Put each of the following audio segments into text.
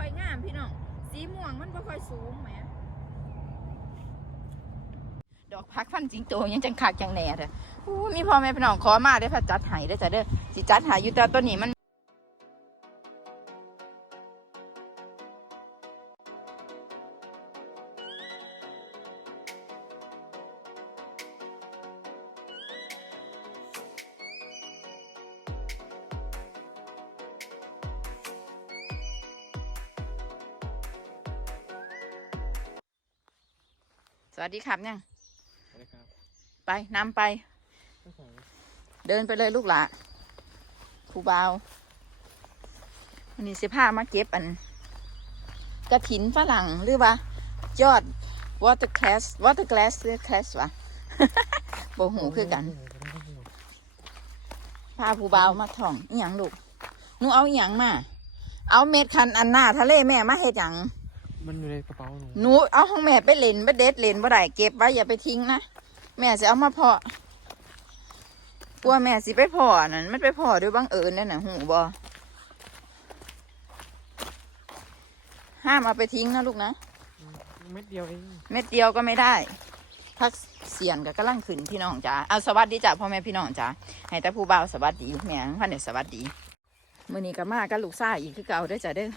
ค่อยงามพี่น้อง สีม่วงมันบ่ค่อยสูงแหมดอกพักพันจิงโตยังจังคักจังแหน่เด้ออู้มีพ่อแม่พี่น้องขอมาได้อพระจัดให้ได้อจ้ะเด้อสิจัดหายอยู่แต่ต้นนี้มัน วัสดีครับเนี่ยอะไรครับไปนำไปตั้งแต่เดินไปเลยลูกหลานครูบาววันนี้สิพามาเก็บอัน กระถินฝรั่งหรือว่ายอด water glass water glass หรือ glass วะโบหูคือกันพาผู้บาวมาท่องอหย่างลูกหนูเอาอหย่างมา เอาเม็ดคันอันหน้าทะเลแม่มาเฮ็ดหยัง มันอยู่ในกระเป๋าหนูหนูเอาของแม่ไปเล่นไปเด็ดเล่นบ่ได้เก็บไว้อย่าไปทิ้งนะแม่สิเอามาเพาะกลัวแม่สิไปเพาะนั่นมันไปเพาะด้วยบังเอิญนั่นน่ะหูบ่ห้ามเอาไปทิ้งนะลูกนะเม็ดเดียวเองเม็ดเดียวก็ไม่ได้พักเสียนกับกำลังขึ้นพี่น้องจ๋าเอาสวัสดีจ้ะพ่อแม่พี่น้องจ๋าให้แต่ผู้บ่าวสวัสดีแม่พันเดสวัสดีมื้อนี้ก็มากับลูกชายอีกคือเก่าเด้อจ้ะเด้อ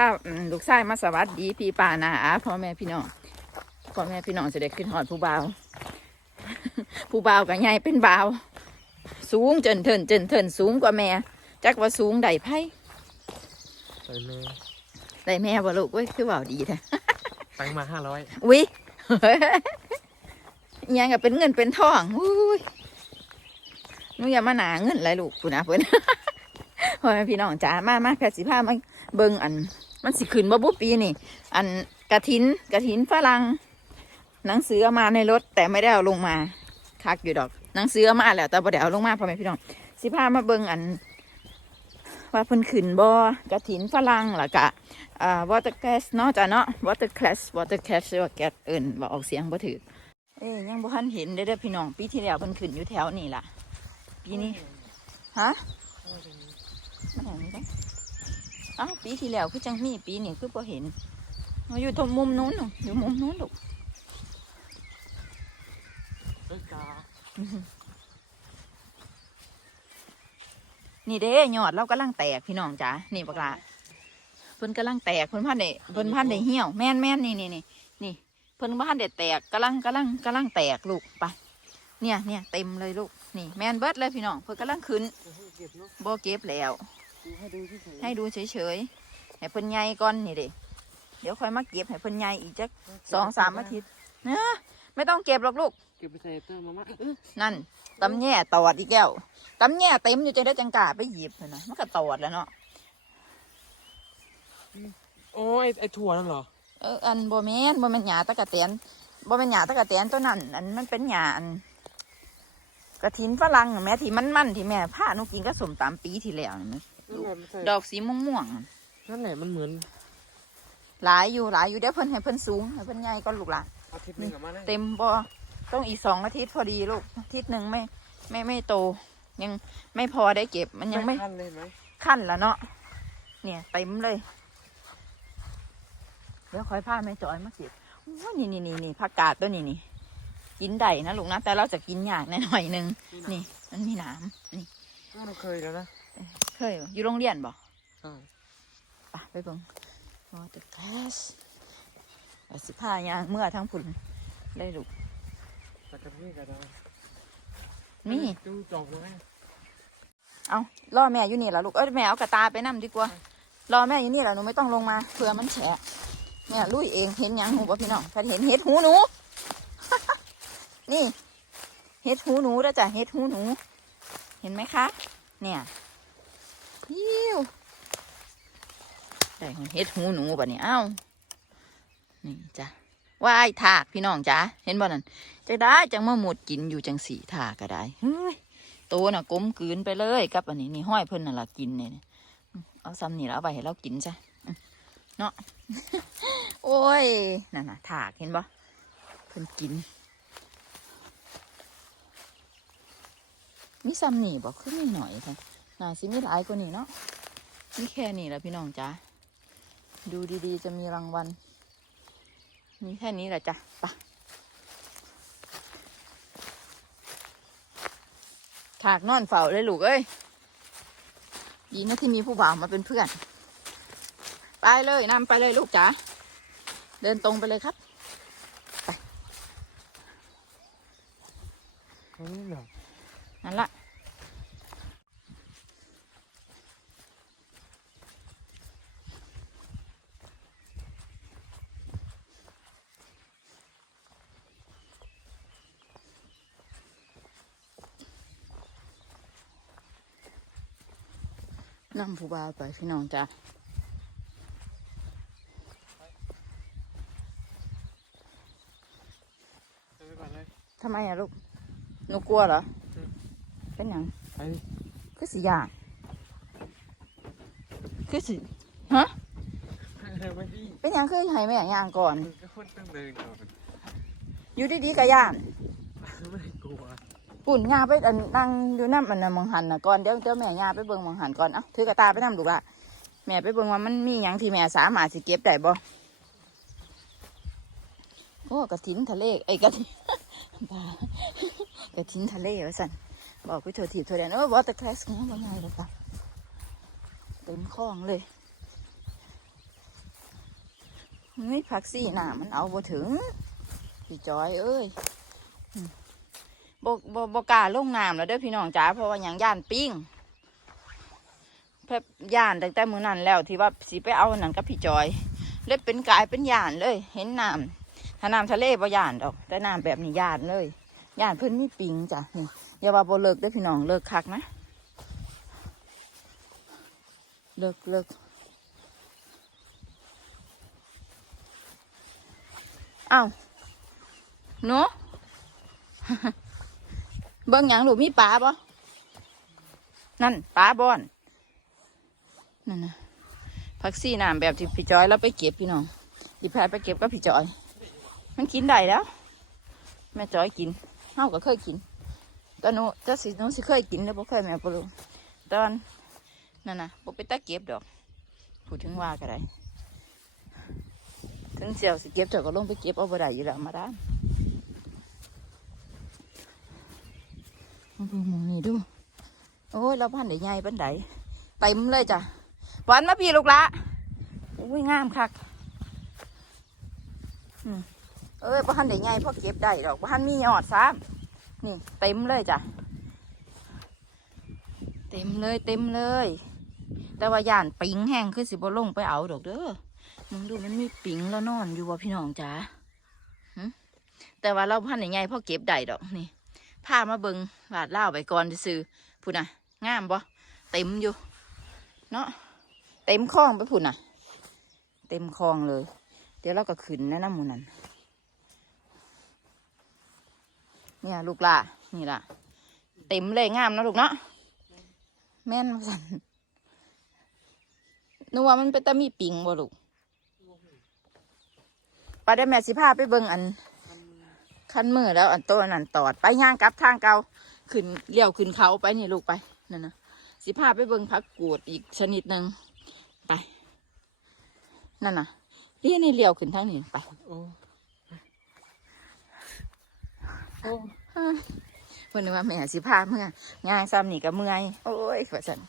ถ้าอืมลูกชายมาสวัสดีพี่ป้านาอาพ่อแม่พี่น้องพ่อแม่พี่น้องจะได้ขึ้นหอดผู้บ่าว ผู้บ่าวกับใหญ่เป็นบ่าว สูงเจินเทินเจินเทินสูงกว่าแม่จักว่าสูงได้ไพ่ใส่เมย์ได้แม่บ่ลูกเว้ยคือเว่าดีแท้ตังค์มาห้าร้อยวิยังกับเป็นเงินเป็นทองอุ้ยหนูอย่ามาหนาเงินไรลูกปุ่นนะเพื่อนพ่อแม่พี่น้องจ๋ามามาแพทย์สิพามาเบิ่งอัน มันสิขึ้นบ่บุปีนี่ อันกระถินกระถินฝรั่งหนังสือเอมาในรถ แต่ไม่ได้เอาลงมาคักอยู่ดอก หนังสือเอมาแล้ว แต่บ่ได้เอาลงมาพ่อแม่พี่น้องสิพามาเบิ่งอัน ว่าเพิ่นขึ้นบ่กระถินฝรั่งล่ะกะอ่า water glass เนาะจ้ะเนาะ water glass water glass หรือว่าแก๊สเอิญว่าออกเสียงบ่ถือเอ้ยยังบ่ทันเห็นเด้อเด้อพี่น้องปีที่แล้วเพิ่นขึ้นอยู่แถวนี่ล่ะปีนี้ฮะมาไหนนี่จ้ะ อ้าวปีที่แล้วคือจังมีปีนี้คือบ่เห็นเอาอยู่ตรงมุมนู้นน่ะอยู่มุมนู้นลูกเอ้ยจ้านี่เด้ยอดเรากำลังแตกพี่น้องจ้ะนี่บักละเพิ่นกำลังแตกเพิ่นพันได้เพิ่นพันได้เหี่ยวแม่นแม่นนี่นี่นี่นี่เพิ่นพันได้แตกกำลังกำลังกำลังแตกลูกไปเนี่ยเนี่ยเต็มเลยลูกนี่ แม่นเบิดเลยพี่น้องเพิ่นกำลังขึ้นเก็บเนาะบ่เก็บแล้วดู ให้ดูที่ใส่ให้ดูเฉยๆให้เพิ่นใหญ่ก่อนนี่เด้เดี๋ยวค่อยมาเก็บให้เพิ่นใหญ่อีกจักสองสามอาทิตย์เนอะไม่ต้องเก็บหรอกลูก เก็บไปใส่เตอร์มาม่าเออนั่นตำแย่ตอดอีกแล้วตำแย่เต็มอยู่จะได้จังกล้าไปหยิบเลยนะมันก็ตอดแล้วเนาะโอ้ยไอถั่วนั่นเหรอเอออันโบแมนโบแมนหยาตะกะเตียนโบแมนหยาตะกะเตียนตัวนั้นอันมันเป็นหยาอันกระถินฝรั่งอะแม่ที่มันมันๆที่แม่ผ้าหนุกินก็สมตามปีที่แล้วนั่นนะ นั่นแหละมันใส่ดอกสีม่วงๆอะนั่นแหละมันเหมือนหลายอยู่หลายอยู่เดี๋ยวเพิ่นให้เพิ่นสูงให้เพิ่นใหญ่ก็ลูกหล่ะอาทิตย์หนึงกลับมาได้เต็มบ่ต้องอีกสองอาทิตย์พอดีลูกอาทิตย์หนึ่งไม่ไม่ไม่โต ยังไม่พอได้เก็บมันยังไม่ ทันเลยไหมขั้นแล้วเนาะ เนี่ยเต็มเลย เดี๋ยวคอยพาแม่จอยมาเก็บโอ้ยนี่นี่นี่นี่ผักกาดตัวนี้นี่กินได้นะลูกนะ แต่เราจะกินยากแน่หน่อยหนึงนี่มันมีหน้ำนี่เราเคยแล้วนะ เคยอยู่โรงเรียนบ่ใช่ไปไปเบิ่ง water glass ไปสิพายางเมื่อทั้งพุ่นได้ลูกแต่กันนี่กันเรานี่จุ้งจอกมาให้เอาล่อแม่อยู่นี่แหละลูก เอ้ยแม่เอากระตาไปนั่ดีกว่า รอแม่อยู่นี่แหละหนูไม่ต้องลงมาเผื่อมันแฉะแม่ลุยเองเห็นหยังหูป่ะพี่น้องถ้าเห็นเห็ดหูหนู นี่ เห็ดหูหนูแล้วจ้ะเห็ดหูหนู เห็นไหมคะ เนี่ย ยิวได้เห็ดหูหนูป่ะเนี่ยเอ้านี่จ้ะว่ายถากพี่น้องจ้ะเห็นบ่นั่นจะได้จังมาหมดกินอยู่จังสีถากก็ได้เฮ้ยโตน่ะกลมกลืนไปเลยกับอันนี้นี่ห้อยเพิ่นน่ะละกินเนี่ยเอาซ้ำนี่แล้วเอาไปให้เรากินซะอืมเนาะโอ้ยนั่นน่ะถากเห็นบ่เพิ่นกินมีซ้ำนี่บ่คือมีหน่อยค่ะ น่าสิมีหลายกว่านี้เนาะนี่แค่นี้แหละพี่น้องจ๋าดูดีๆ จะมีรางวัลมีแค่นี้แหละจ้ะไปะถากนอนเฝ้าเลยลูกเอ้ยดีนะที่มีผู้บ่าวมาเป็นเพื่อน ไปเลยนำไปเลยลูกจ๋าเดินตรงไปเลยครับ ตรงนี้เหรอ นั่นละนำ ผู้บ่าวไปพี่น้องจ้าจะไปก่อนเลยทำไมอะลูกหนูกลัวเหรออืมเป็นหยังไปดิคือสิยากคือสิฮะเดินไปดิเป็นหยังคือให้แม่ย่างก่อนมึงก็คนต้องเดินก่อนอยู่ดีๆก็ย่านไม่กลัว ปุ่นยาไปอันนั่งอยู่น้ำอันน่ะมังหันนะก่อนเดี๋ยวเดี๋ยวแม่ยาไปเบิ่งมังหันก่อนเอ้าถือกระตาไปนำดูละแม่ไปเบิ่งว่ามันมีหยังที่แม่สามารถสิเก็บได้บ่โอ้กระถินทะเลไอ้กระถินบ้ากระถินทะเลว่าสั่นบอกไปโทษทีโทษแดนเออวอเตอร์คลาสเงี้ยบ่ง่ายหรอกค่ะเต็มคลองเลยไม่พักซี่หนามันเอาบ่ถึงพี่จอยเอ้ย บบบกกล้าลงน้ำแล้วเด้อพี่น้องจ๋าเพราะว่าอย่างย่านปิ้งเพบย่านตั้งแต่มือนั้นแล้วที่ว่าสิไปเอาอันนั่นกับพี่จอยเลยเป็นกายเป็นย่านเลย เห็นน้ำถ้าน้ำทะเลบ่ย่านดอก แต่น้ำแบบนี้ย่านเลยย่านเพิ่นมีปิงจ้ะนี่อย่าว่าบ่เลิกเด้อพี่น้องเลิกคักนะเลิกเลิกเอ้าหนู เบิ่งหยังลูกมีปลาบ่นั่นปลาบอนนั่นนะผักซี่น้ำแบบที่พี่จอยแล้วไปเก็บพี่น้องดิพายไปเก็บกับพี่จอย มันกินได้แล้ว แม่จอยกินเฮาก็เคยกินแตอนหนูจะสิหนูสิเคยกินแล้วบ่เคยแม่ปลูตอนนั่นน่ะบ่ไปตะเก็บดอกพูดถึงว่าก็ได้ถึงเสียวสิเก็บเจ้าก็ลงไปเก็บเอาบ่ได้อยู่แล้วมาด้าน มาดูมองนี่ดู โอ้ยเราพันได้ใหญ่ปันไดเต็มเลยจ้ะหวานมาพี่ลูกละอุ้ยงามคักเอ้ยพันได้ใหญ่พอเก็บได้ดอกพันมียอดซ้ำนี่เต็มเลยจ้ะเต็มเลยเต็มเลย แต่ว่าย่านปิงแห้งคือสิบลงไปเอาดอกเด้อมึงดูมันมีปิงแล้วนอนอยู่ว่พี่น้องจ้าแต่ว่าเราพันได้ใหญ่พอเก็บได้ดอกนี่ พามาเบิงบาดเล่าไปก่อนซื้อพูดน่ะงามบ่เต็มอยู่ เนาะเต็มคลองไปพูดน่ะ เต็มคลองเลย เดี๋ยวเราก็ขึ้นแนะน้ำหมูนันเนี่ยลูกล่ะนี่ล่ะเต็มเลยงามนะลูกเนาะแม่นสันนัวามันเป็นตะมีปิงบ่ลูกไปได้แม่สิพาไปเบิงอัน ขั้นมือแล้วอันโตอันนั้นตอดไปย่างกลับทางเก่าขึ้นเลี้ยวขึ้นเขาไปนี่ลูกไปนั่นนะสิพาไปเบิ่งพักกูดอีกชนิดหนึ่งไป นั่นน่ะเรียนี่เลี้ยวขึ้นทางนี้ไปโอ้เพิ่นนึกว่าแม่สิพาเมื่อย่างซ้ำนี่ก็เมื่อยโอ้ยว่าซั่น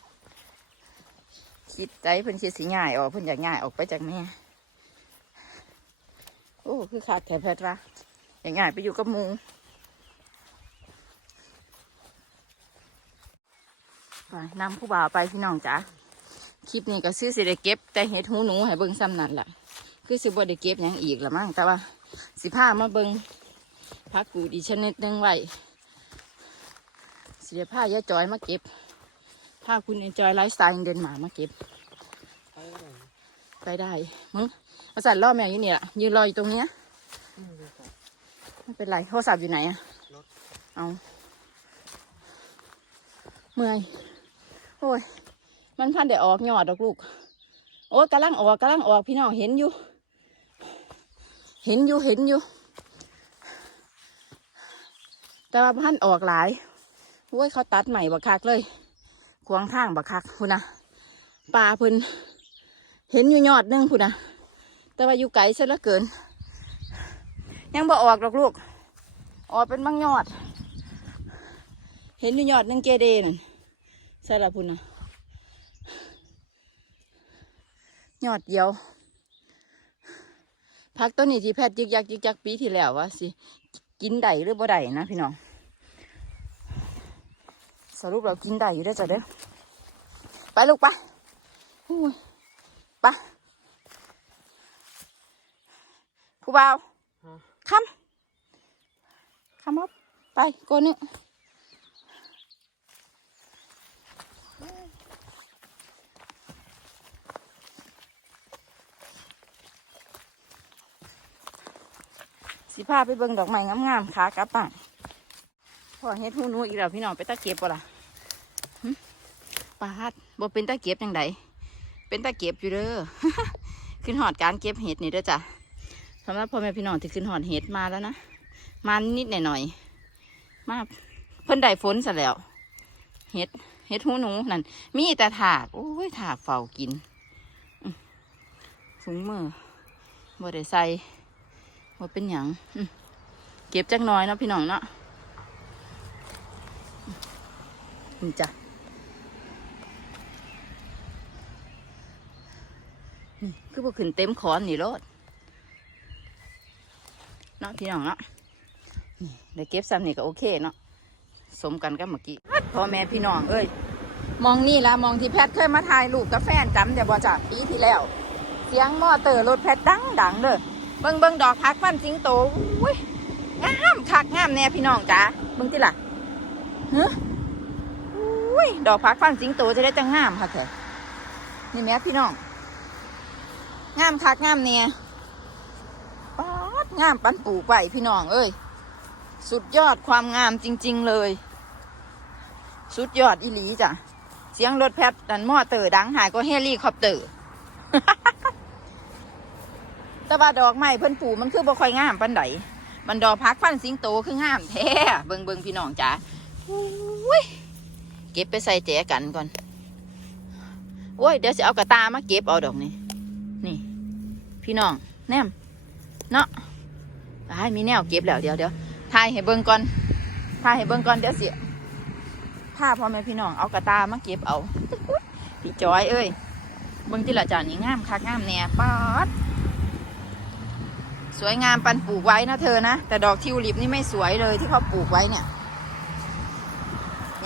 คิดใจเพิ่นคิดสิง่ายออกเพิ่นอยากง่ายออกไปจากแม่โอ้คือขาดแถบแพทย์วะ อย่ากง่ายไปอยู่กับมูไปนำผู้บ่าวไปพี่น้องจ๋าคลิปนี้ก็ซื้อสิได้เก็บ แต่เห็ดหูหนูให้เบิ่งซ้ำนั่นแหละคือสิบ่ได้เก็บหยังอีกละมั้งแต่ว่าสิพามาเบิ่งพักกูดีชนิดหนึ่งไว้สิได้พายายจอยมาเก็บพาคุณเอนจอยไลฟ์สไตล์เดินหมามาเก็บ ไปได้มึงมาสั่นล่อแมวอยู่นี่แหละยืนรออยู่ตรงเนี้ย ไม่เป็นไรโทรศัพท์อยู่ไหนอะรถเอาเมื่อยโอ้ย มันพันได้ออกยอดดอกลูก โอ้ยกำลังออกกำลังออกพี่น้องเห็นอยู่ เห็นอยู่เห็นอยู่ แต่ว่าพันออกหลายโอ้ยเขาตัดใหม่บักคักเลยขวางทางบักคักคุณนะปลาเพิ่นเห็นอยู่ยอดหนึงพุ่นนะแต่ว่าอยู่ไกลซะเหลือเกิน ยังบ่ออกหรอกลูก ออกเป็นบางยอด เห็นอยู่ยอดนึงเกเดนั่นใส่ละพุ่นนะยอดเดียวพักต้นนี้ที่แพทย์ยึกยักยึกยักปีที่แล้วว่าสิ กินได้หรือบ่ได้นะพี่น้อง สรุปเรากินได้อยู่ได้จ้ะเด้อ ไปลูกปอุ้ยไปผู้บ่าว ฮะคำคำครับไปโกนึสิพาไปเบิ่งดอกไม้งามๆขากลับบ้านพอเฮ็ดหูนูอีกแล้วพี่น้องไปตะเก็บบ่ล่ะปาดบ่เป็นตะเก็บยังไงเป็นตะเก็บอยู่เด้อขึ้นหอดการเก็บเห็ดนี่เด้อจ้ะำหรับพ่อแม่พี่น้องที่ขึ้นหอดเห็ดมาแล้วนะมานิดหน่อยๆมาเพิ่นได้ฝนซะแล้วเห็ดเห็ดหูหนูนั่นมีแต่ถากโอ้ยถากเฝ้ากินอื้อถุงมือบ่ได้ใส่บ่เป็นหยังเก็บจักน้อยเนาะพี่น้องเนาะนี่จ้ะนี่คือบ่ขึ้นเต็มขอนนี่โลด เนาะพี่น้องเนาะนี่ได้เก็บซ้ำนี่ก็โอเคเนาะสมกันกับเมื่อกี้พ่อแม่พี่น้องเอ้ยมองนี่ละมองที่แพทย์เคยมาถ่ายรูปกับแฟนจำแต่บ่จากปีที่แล้ว เสียงมอเตอร์รถแพทย์ดังดังเด้อเบิ่งเบิ่งดอกพักฟันสิงโตอุ้ยงามคักงามแน่พี่น้องจ้าเบิ่งติล่ะเฮ้อุ้ยดอกพักฟันสิงโตจะได้จังงามค่ะแท้นี่แม่พี่น้องงามคักงามเนี่ย งามปันปลูกไว้พี่น้องเอ้ย สุดยอดความงามจริง ๆเลย สุดยอดอีหลีจ้ะ เสียงรถแพทดันมอเตอร์ดังหายก็เฮลี่คอปเตอร์แต่ว่าดอกไม้เพิ่นปลูกมันคือบ่ค่อยงามปานใดมันดอกพักพันสิงโตคืองามแท้เบิงเบิงพี่น้องจ๋าอุ้ยเก็บไปใส่แจกันก่อนโอ้ยเดี๋ยวสิเอากระตามาเก็บเอาดอกนี้ นี่ พี่น้องแนมเนาะ ตายมีแนวเก็บแล้วเดี๋ยวเดี๋ยวถ่ายให้เบิ่งก่อนถ่ายให้เบิ่งก่อนเดี๋ยวสิพาพ่อแม่พี่น้องเอากระตามาเก็บเอาพี่จอยเอ้ยเบิ่งที่ละจานนี้งามคักงามแน่ป๊าดสวยงามปันปลูกไว้นะเธอนะ แต่ดอกทิวลิปนี่ไม่สวยเลยที่เขาปลูกไว้เนี่ย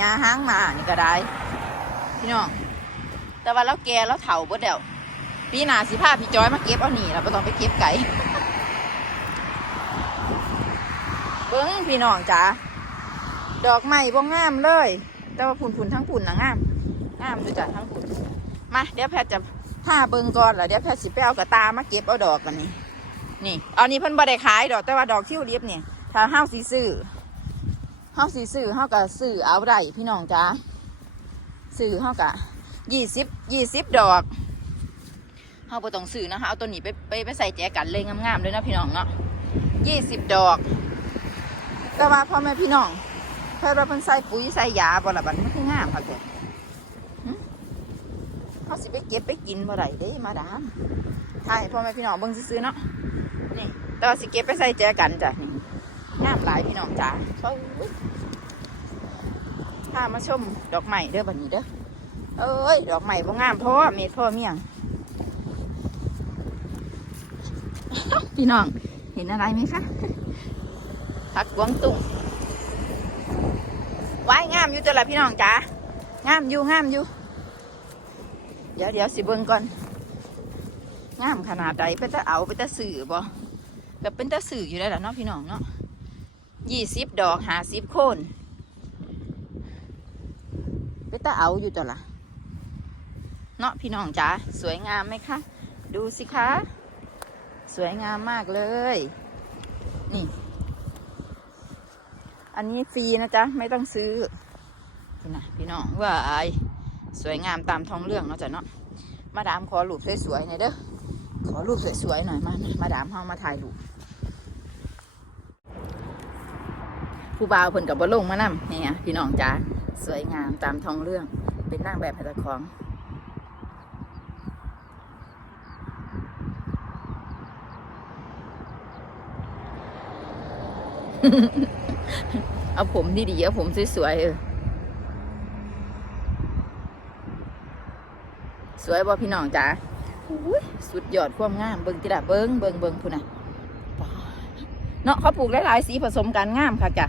ยาห้างมานี่ก็ได้ พี่น้องแต่ว่าแล้วแกแล้วเถาบดเดียวปีหนาสิพาพี่จอยมาเก็บเอาหนีเราไม่ต้องไปเก็บไก่ เบิ้งพี่น้องจ๋าดอกไม้บ่งามเลย แต่ว่าผุนผุนๆทั้งผุนนะงามงามดูจ้ะทั้งผุนมาเดี๋ยวแพทย์จะพาเบิ้งก่อนแล้วเดี๋ยวแพทย์สิไปเอากระตามาเก็บเอาดอกกันนี่นี่เอานี้เพิ่นบ่ได้ขายดอกแต่ว่าดอกทิวลิปเนี่ยถ้าห้าวสีซื้อห้าวสีซื้อห้าวก็ซื้อเอาได้พี่น้องจ๋าซื้อห้าวกะยี่สิบยี่สิบดอกเฮาบ่ต้องซื้อนะคะเอาตัวนี้ไปไปไปใส่แจกันเลยงามๆเลยนะพี่น้องเนาะยี่สิบดอก แต่ว่าพ่อแม่พี่น้องเพิ่นว่าเพิ่นใส่ปุ๋ยใส่ยาบ่ละบัดมันคืองามค่ะแกเฮาสิไปเก็บไปกินบ่ได้เด้มาดามถ่ายให้พ่อแม่พี่น้องเบิ่งซื่อๆเนาะนี่แต่ว่าสิเก็บไปใส่แจกันจ้ะนี่งามหลายพี่น้องจ๋าเอ้ยพามาชมดอกไม้เด้อบัดนี้เด้อเอ้ยดอกไม้บ่งามเพราะว่าเม็ดพ่อเมียงพี่น้องเห็นอะไรไหมคะ ผักกวงตุ้งไว้งามอยู่ตัวละพี่น้องจ๋างามอยู่งามอยู่ เดี๋ยวเดี๋ยวสิเบิ่งก่อน งามขนาดใดเป็นตะเอาเป็นตะสื่อบ่แบบเป็นตะสื่ออยู่ได้แล้วเนาะพี่น้องเนาะยี่สิบดอกหาสิบโคนเป็นตะเอาอยู่ตัวละเนาะพี่น้องจ๋าสวยงามไหมคะ ดูสิคะ สวยงามมากเลย นี่ อันนี้ฟรีนะจ๊ะ ไม่ต้องซื้อนี่นะพี่น้องว่าไอสวยงามตามท้องเรื่องเนาะจ๊ะเนาะมาดามขอรูปสวยๆหน่อยเด้อขอรูปสวยๆหน่อยมามาดามเฮามาถ่ายรูปผู้บ่าวเพิ่นกับบลงมานํนี่ไงพี่น้องจ๋าสวยงามตามท้องเรื่อง เป็นนางแบบหัตถของ เอาผมดีๆเอาผมสวยๆเออสวยบ่พี่น้องจ๋าอุ๊ยสุดยอดความงามเบิ่งติละเบิ่งเบิ่งเบิ่งพุ่นน่ะป๊าดเนาะเขาปลูกหลายๆสีผสมกันงามค่ะจ้ะ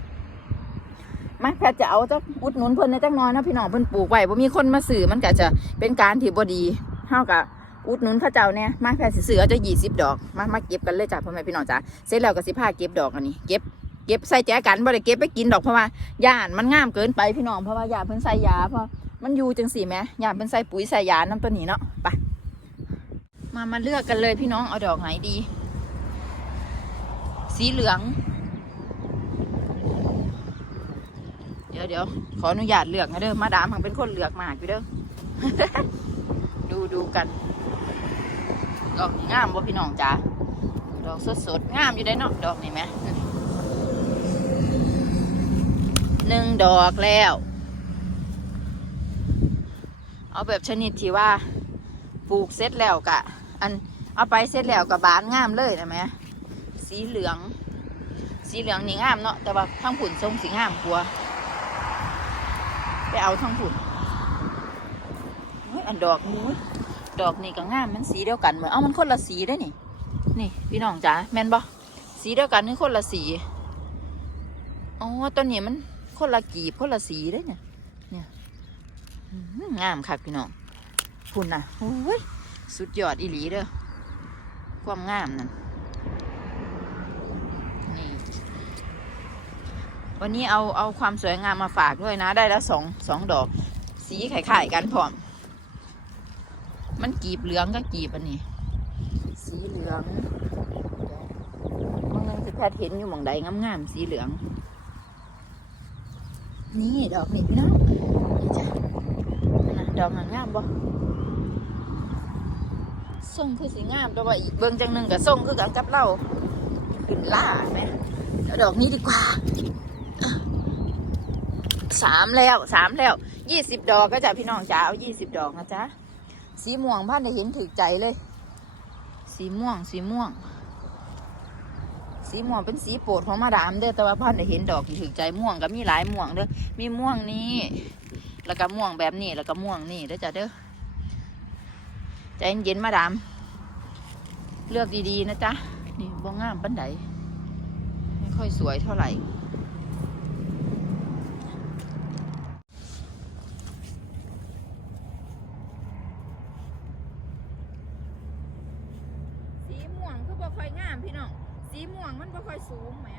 มาแพทย์จะเอาจักอุดหนุนเพิ่นในจักหน้อยเนาะพี่น้องเพิ่นปลูกไว้บ่มีคนมาซื้อมันก็จะเป็นการที่บ่ดีเฮากับอุดหนุนเขาเจ้าเนี่ยมาแพทย์สิซื้อเอาจะ20ดอก มามาเก็บกันเลยจ้ะพ่อแม่พี่น้องจ้ะเสร็จแล้วก็สิพาเก็บดอกอันนี้เก็บ เก็บใส่แจกันบ่ได้เก็บไปกินดอกเพราะว่าย่านมันงามเกินไปพี่น้องเพราะว่าหยานเพิ่นใส่ยาเพราะมันอยู่จังสี่แหยานเพิ่นใส่ปุ๋ยใส่ยาน้ำตัวนี้เนาะไปมามาเลือกกันเลยพี่น้องเอาดอกไหนดี สีเหลือง เดี๋ยวเดี๋ยวขออนุญาตเลือกนะเด้อมาดามหังเป็นคนเลือกมากอยู่เด้อดูดูกันดอกงามบ่พี่น้องจ้าดอกสดๆงามอยู่ได้เนาะดอกนี่ไหม หนึ่งดอกแล้ว เอาแบบชนิดที่ว่าปลูกเสร็จแล้วกะ อันเอาไปเสร็จแล้วกับบานงามเลยนะแม่สีเหลือง สีเหลืองนี่งามเนาะแต่ว่าทั้งผุนทรงสีงามกลัวไปเอาทั้งผุนอันดอกนี้ดอกนี่ก็งามมันสีเดียวกันเหมือนเอามันคนละสีได้นี่ นี่ พี่น้องจ๋าแมนบ่สีเดียวกันนี่คนละสีอ๋อตัวนี้มัน คนละกีบคนละสีเด้เนี่ย เนี่ยงามคักพี่น้องพุ่นน่ะโอ้ยสุดยอดอีหลีเด้อความงามนั่นนี่วันนี้เอาเอาความสวยงามมาฝากด้วยนะ ได้แล้วสองสองดอก สีไข่ๆกันพร้อม มันกีบเหลืองก็กีบอันนี้ สีเหลืองบางนึงจะแพทเห็นอยู่หมองใดงามๆสีเหลือง นี่ดอกนี่พี่น้องนี่จ้ะนะดอกงามงามบ่ส่งคือสีงามแต่ว่าอีกเบิ่งจังหนึ่งกับส่งคือกันกับเราขึ้นล่าไหมเดี๋ยวดอกนี้ดีกว่าสามแล้วสามแล้วยี่สิบดอกก็จะพี่น้องจ๋าเอายี่สิบดอกนะจ๊ะสีม่วงพันได้เห็นถึกใจเลย สีม่วงสีม่วง สีม่วงเป็นสีโปรดของมาดามเด้อแต่ว่าพ่อนได้เห็นดอกที่ถึกใจม่วงก็มีหลายม่วงเด้อมีม่วงนี้ แล้วก็ม่วงแบบนี้แล้วก็ม่วงนี่เด้อจ้ะเด้อใจเย็นๆมาดาม เลือกดีๆนะจ๊ะนี่บ่งามปันไดไม่ค่อยสวยเท่าไหร่สีม่วงคือบ่ค่อยงามพี่น้องสีม่วงมันบ่ค่อยสูงแหม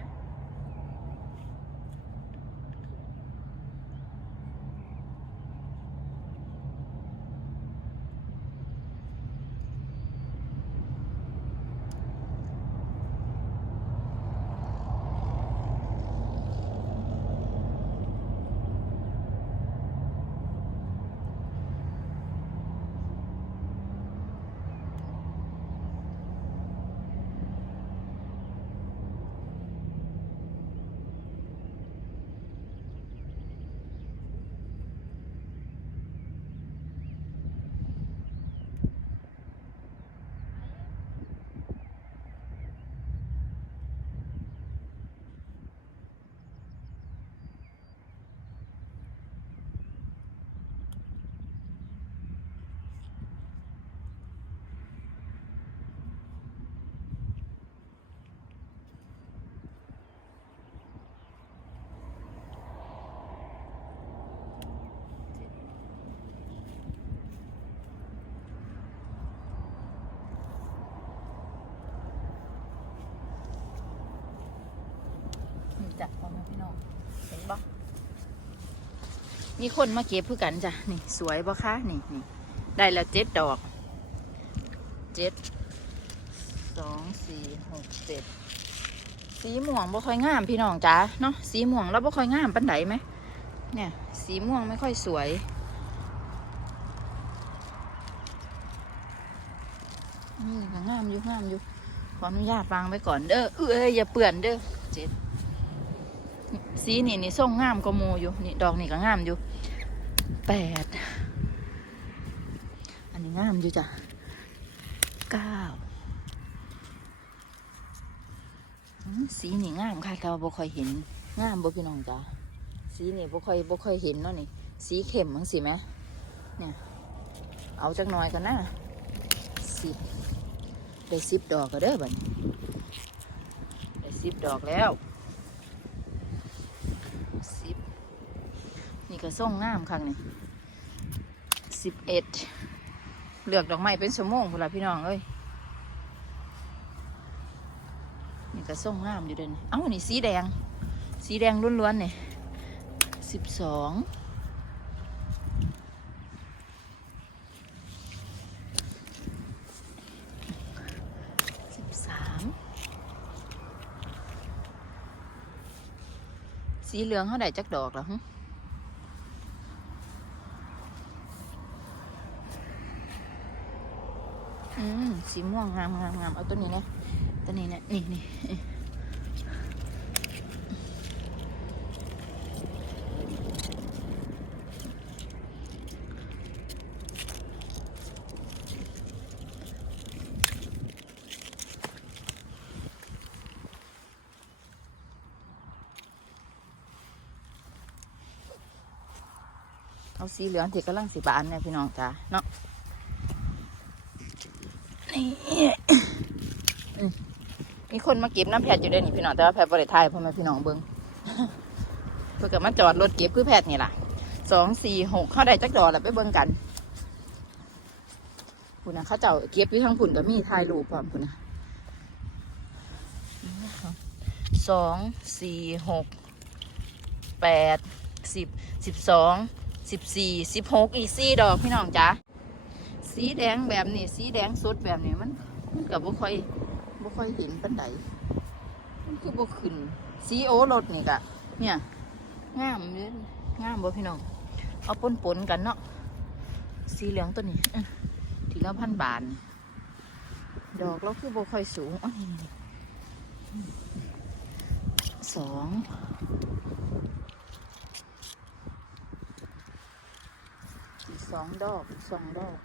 นี่จ้ะ พี่น้องเห็นบ่มีคนมาเก็บเพื่อกันจ้ะนี่สวยบ่คะนี่นี่ได้แล้วเจ็ดดอกเจ็ดสองสี่หกเจ็ดสีม่วงบ่ค่อยงามพี่น้องจ้ะเนาะสีม่วงแล้วบ่ค่อยงามปันไดไหมเนี่ย สีม่วงไม่ค่อยสวยนี่ก็งามอยู่งามอยู่ขออนุญาตวางไว้ก่อนเด้อเอ้ยอย่าเปื่อนเด้อเจ็ด สีนี่นี่ส่งงามกว่าหมูอยู่นี่ดอกนี่ก็งามอยู่แปดอันนี้งามอยู่จ้ะเก้าสีนี่งามค่ะแต่ว่าบ่ค่อยเห็นงามบ่พี่น้องจ้าสีนี่บ่ค่อยบ่ค่อยเห็นเนาะนี่ สีเข้มมั้งสิแม่เนี่ยเอาจักหน่อยกันนะสิได้สิบดอกก็เด้อบัดนี้ได้สิบดอกแล้วสิบนี่ ก็ส่งงามครั้งนี่สิบเอ็ดเลือกดอกไม้เป็นชั่วโมงพุ่นละพี่น้องเอ้ยนี่ก็ส่งงามอยู่เด่นเอ้านี่สีแดง สีแดงล้วนๆเนี่ยสิบสองสิบสามสีเหลืองเขาได้จักดอกหร อืมสีม่วงงามงามงามเอาตัวนี้นะตัวนี้นะนี่นี่เอาสีเหลืองที่กำลังสีบานเนี่ยพี่น้องจ้าเนาะนี่อืมมีค นมาเก็บน้ำแพทอยู่เด้นี่พี่น้องแต่ว่าแพทย์บริทายพราะแม่พี่น้องเบิ้งเพื่อกับมาจอดรถเก็บคือแพทย์นี่ล่ะสองสี่หกเข้าได้จักดอกแล้วไปเบิ้งกันคุณนะเขาเจ้าเก็บอยู่ทั้งผุนก็มีถ่ายรูปพร้อมคุณนะสองสี่หกแปดสิบสิบสองสิบสี่สิบหกอีกสี่ดอกพี่น้องจ้าสีแดงแบบนี้ สีแดงสดแบบนี้มัน มันกับบ่ค่อย บ่ค่อยเห็นปันใดมันคือบ่ขึ้นสีโอรสนี่กะเนี่ยงามเลยงามบ่พี่น้องเอาปนปนๆกันเนาะสีเหลืองตัวนี้ทีละพันบาทดอกเราคือบ่ค่อยสูงอ๋อนี่สองอีกสองดอกอีกสองดอก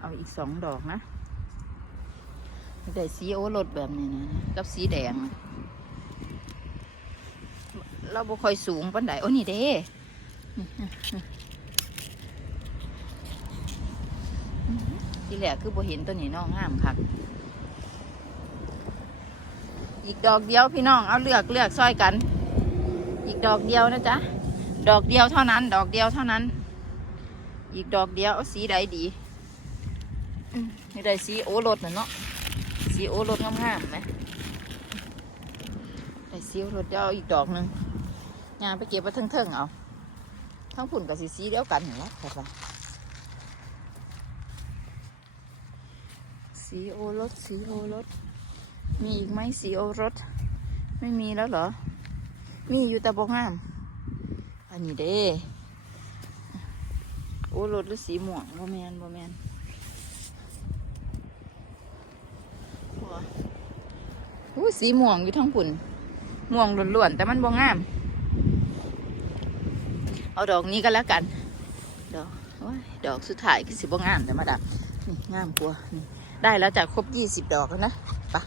เอาอีกสองดอกนะ ได้สีโอรสแบบนี้นะกับสีแดง เราบ่ค่อยสูงปันไดโอ้นี่เด้นี่ทีแรกคือบ่เห็นตัวนี้น้องห้ามคักอีกดอกเดียวพี่น้องเอาเลือกเลือกซอยกัน อีกดอกเดียวนะจ๊ะดอกเดียวเท่านั้น ดอกเดียวเท่านั้น อีกดอกเดียวเอาสีใดดีอืมนี่ได้สีโอรสน่ะเนาะ สีโอรสงามๆไหมได้สีโอรสเดียวอาอีกดอกหนึ่งยางไปเก็บไว้เทิงๆเอาทั้งผุ่นกับสีสีเดียวกันเหรอครับสีโอรสสีโอรสมีอีกไหมสีโอรสไม่มีแล้วเหรอ มีอยู่แต่บกงาม อันนี้เด้ โอรถหรือสีม่วงบ่แมนบ่แมนว้า อู้สีม่วงอยู่ทั้งปุ่นม่วงล้วนๆแต่มันบ่งาม เอาดอกนี้ก็แล้วกัน ดอกดอกสุดท้ายคือสิบ่งามแต่มาดับนี่งามกว่านี่ได้แล้วจากครบยี่สิบดอกแล้วนะไปะ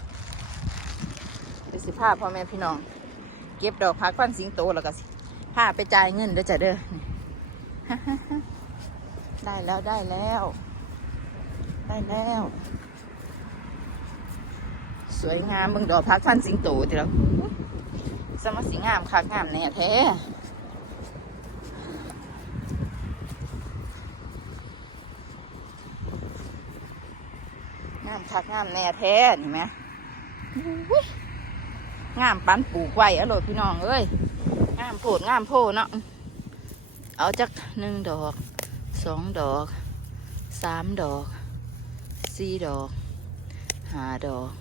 ไปสิพาพ่อแม่พี่น้อง เก็บดอกพักฟันสิงโตแล้วก็สิพาไปจ่ายเงินเด้อจ้ะเด้อได้แล้วได้แล้ว ได้แล้ว สวยงามเบิ่งดอกพักฟันสิงโตทีแล้วสมสิงามคักงามแน่แท้งามคักงามแน่แท้นี่ไหมงามปั้นปลูกไว้อะโหลดพี่น้องเอ้ยงามโพดงามโพเนาะเอาจักหนึ่งดอกสองดอกสามดอกสี่ดอกห้าดอก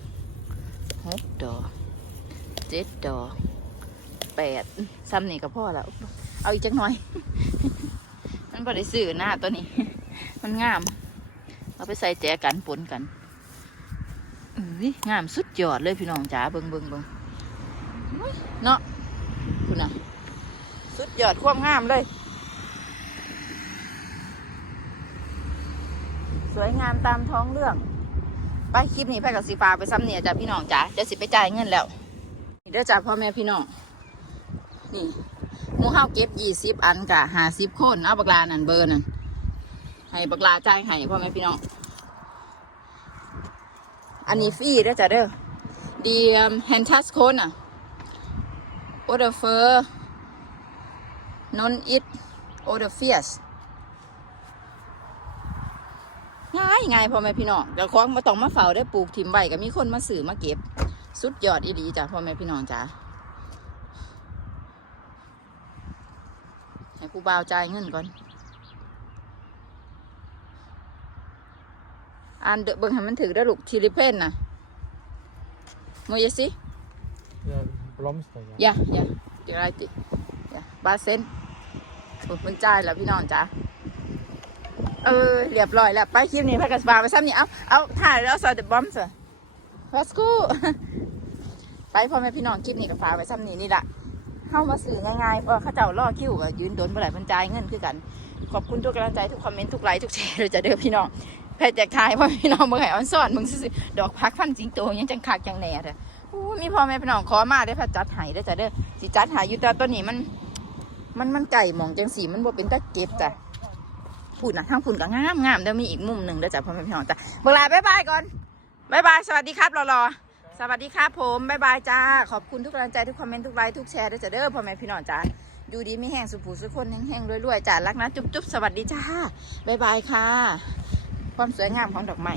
หกดอกเจ็ดดอกแปดซ้ำนี่ก็พอแล้ว เอาอีกจักหน่อย มันบ่ได้ซื้อหน้าตัวนี้ มันงาม เอาไปใส่แจกันปนกันอุ้ยงามสุดยอดเลยพี่น้องจ๋าเบิงเบิงเบิงอุ้ยเนาะคุณน่ะ สุดยอดความงามเลย สวยงามตามท้องเรื่อง ไปคลิปนี้ไปกับสีฟ้าไปซ้ำเนี่ยจ้ะพี่น้องจ๋าจะสิไปจ่ายเงินแล้วเดี๋ยวจ้าพ่อแม่พี่น้องนี่มูเฮาเก็บยี่สิบอันกะหาสิบคนเอาบักลานั่นเบอร์นั่นให้บักลาจ่ายให้พ่อแม่พี่น้อง อันนี้ฟรีเด้อจ้าเด้อดีแฮนทัสโคนอะโอเดอร์เฟอร์นนอิทโอเดอร์เฟียส ง่ายง่ายพ่อแม่พี่น้องกระของมาต้องมาเฝ้าได้อปลูกถิ่มใบก็มีคนมาสื่อมาเก็บ สุดยอดอีหลีจ้ะพ่อแม่พี่น้องจ้ะให้ครูบ่าวจ่ายเงินก่อนอ่านเดอะเบิ่งให้มันถือได้อลูกทีริเพนนะโมยสิ Ja, blomster, ja. ยะยะเดี๋ยวไรติยะบาเซนโอ้ยมันจ่ายแล้วพี่น้องจ้ะ เออเรียบร้อยแล้ว ไปคลิปนี้พักกันบาไปซ้ำนี่เอาเอาถ่ายแล้วสอดเดบอมส์ฟัสกูไปพ่อแม่พี่น้องคลิปนี้กับฝาไว้ซ้ำนี้นี่แหละเข้ามาสื่อง่ายๆเพราะเขาเจ้ารอคิวยืนโดนเมื่อไหร่บรรจายเงินคือกัน ขอบคุณทุกกำลังใจทุกคอมเมนต์ทุกไลค์ทุกแชร์เลยจะเด้อพี่น้องแพทย์แจกทายพ่อแม่พี่น้องเมื่อไหร่ออนซ่อนมึงซื่อๆดอกพักพันจิงโตยังจังคักจังแหน่เด้มีพ่อแม่พี่น้องขอมาได้พระจัดหายได้จ้ะเด้อสิจัดหายอยู่แต่ตัวนี้มัน มันมันไก่หมองจังสีมันบ่เป็นตะเก็บจ้ะ พูดนะทางพูนก็งามงามเดี๋ยวมีอีกมุมหนึ่งเด้อจ้ะพ่อแม่พี่น้องจ้ะเวลาบ๊ายบายก่อนบ๊ายบายสวัสดีครับรอรอๆสวัสดีครับผมบ๊ายบายจ้า ขอบคุณทุกกำลังใจทุกคอมเมนต์ทุกไลค์ทุกแชร์เด้อจ้ะเด้อพ่อแม่พี่น้องจ้าอยู่ดีมีแห้งสุผูสุคนแห้งๆรวยๆจ้ารักนะจุ๊บๆสวัสดีจ้าบ๊ายบายค่ะ ความสวยงามของดอกไม้